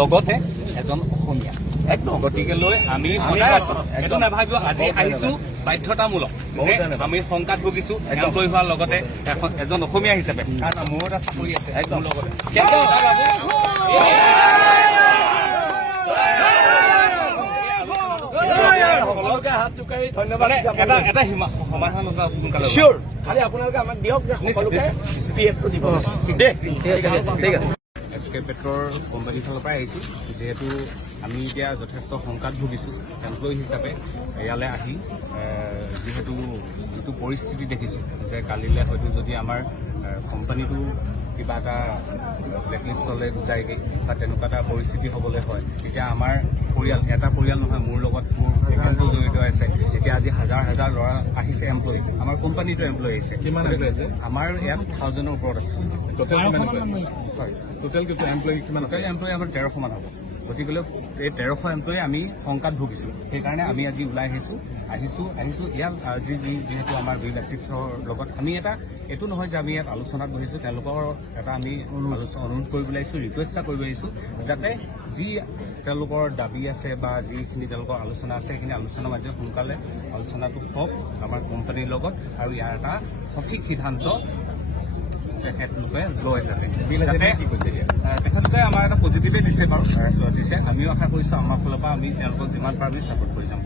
লগতে এজন অসমীয়া। একদম গতিকে লৈ আমি এইটো নাভাবিব আজি আহিছো বাধ্যতামূলক যে আমি শংকাত ভুগিছো এমপ্লয়ী হোৱাৰ লগতে এজন অসমীয়া হিচাপে, কাৰণ মোৰো এটা চাকৰি আছে একদম লগতে। হাত জোকাৰি ধন্যবাদ। এটা সমাধান সোনকালে চিয়ৰ, খালি আপোনালোকে আমাক দিয়ক যে PF-টো দিব দেই। ঠিক আছে। SK পেট্ৰৰ কোম্পানীৰ ফালৰ পৰাই আহিছোঁ। যিহেতু আমি এতিয়া যথেষ্ট শংকাত ভুগিছোঁ এমপ্লয়ী হিচাপে ইয়ালৈ আহি, যিহেতু যিটো পৰিস্থিতি দেখিছোঁ যে কালিলৈ হয়তো যদি আমাৰ কোম্পানীটো কিবা এটা ব্লেকলিষ্টলৈ যায়গৈ বা তেনেকুৱা এটা পৰিস্থিতি হ'বলৈ হয়, তেতিয়া আমাৰ এটা পৰিয়াল নহয়, মোৰ লগত মোৰ পৰিয়ালটো জড়িত আছে। এতিয়া আজি হাজাৰ হাজাৰ ল'ৰা আহিছে এমপ্লয়ী, আমাৰ কোম্পানীটো এমপ্লয়ী আহিছে। কিমান আছে? আমাৰ ইয়াত 1000ৰ ওপৰত আছে। টোটেল কিমান হয়, টোটেল এমপ্লয়ী কিমান আছে? এমপ্লয়ী আমাৰ 1300 মান হ'ব। গতিকে এই 1300 এমপ্লয়ী আমি শংকাত ভুগিছোঁ। সেইকাৰণে আমি আজি ওলাই আহিছোঁ ইয়াত যিহেতু আমাৰ বিভাচিতৰ লগত আমি এইটো নহয় যে আমি ইয়াত আলোচনাত বহিছোঁ, তেওঁলোকৰ এটা আমি অনুৰোধ কৰিবলৈ আহিছোঁ, ৰিকুৱেষ্ট এটা কৰিব আহিছোঁ যাতে যি তেওঁলোকৰ দাবী আছে বা যিখিনি তেওঁলোকৰ আলোচনা আছে সেইখিনি আলোচনাৰ মাজেৰে সোনকালে আলোচনাটো হওক আমাৰ কোম্পানীৰ লগত, আৰু ইয়াৰ এটা সঠিক সিদ্ধান্ত তেখেতলোকে লয় যাতে। তেখেতলোকে আমাৰ এটা পজিটিভে দিছে বাৰু, দিছে। আমিও আশা কৰিছোঁ আমাৰ ফালৰ পৰা আমি তেওঁলোকক যিমান পাৰোঁ আমি ছাপোৰ্ট কৰি যাম।